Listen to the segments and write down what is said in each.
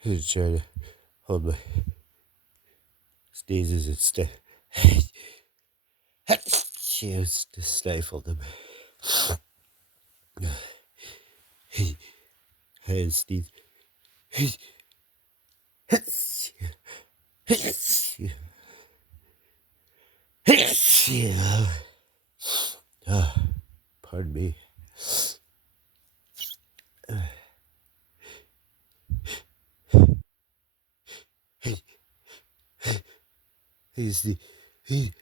Who's trying to hold my sneezes and stuff. She was to stifle them. Hey, Steve. Pardon me. He's the. He.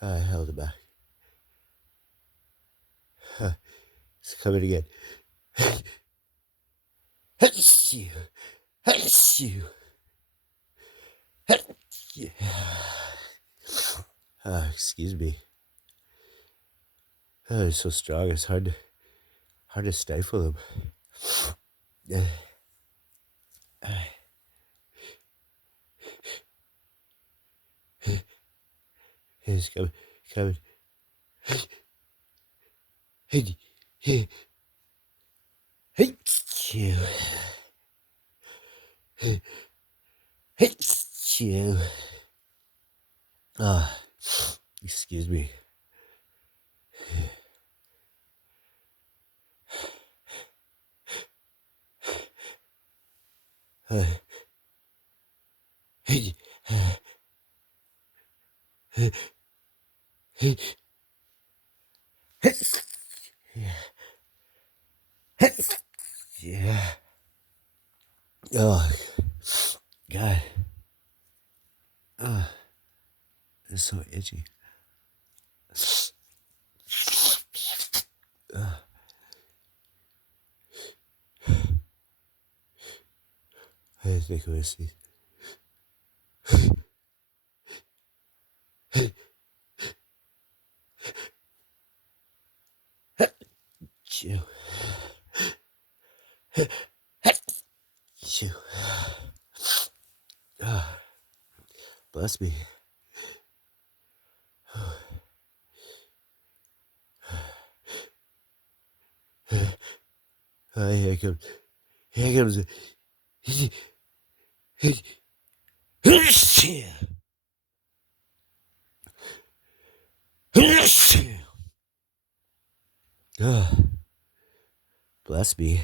I held it back. It's coming again. Achoo. Achoo. Achoo. Excuse me. They're so strong. It's hard to stifle them. It's coming. Coming. Hey. Hey. Achoo. Achoo. Ah, excuse me. Hey. Hey. Yeah. Oh, God. Oh, it's so itchy. I think I'm gonna see. Chew. Chew. Bless me. Here comes. Here comes. Bless me.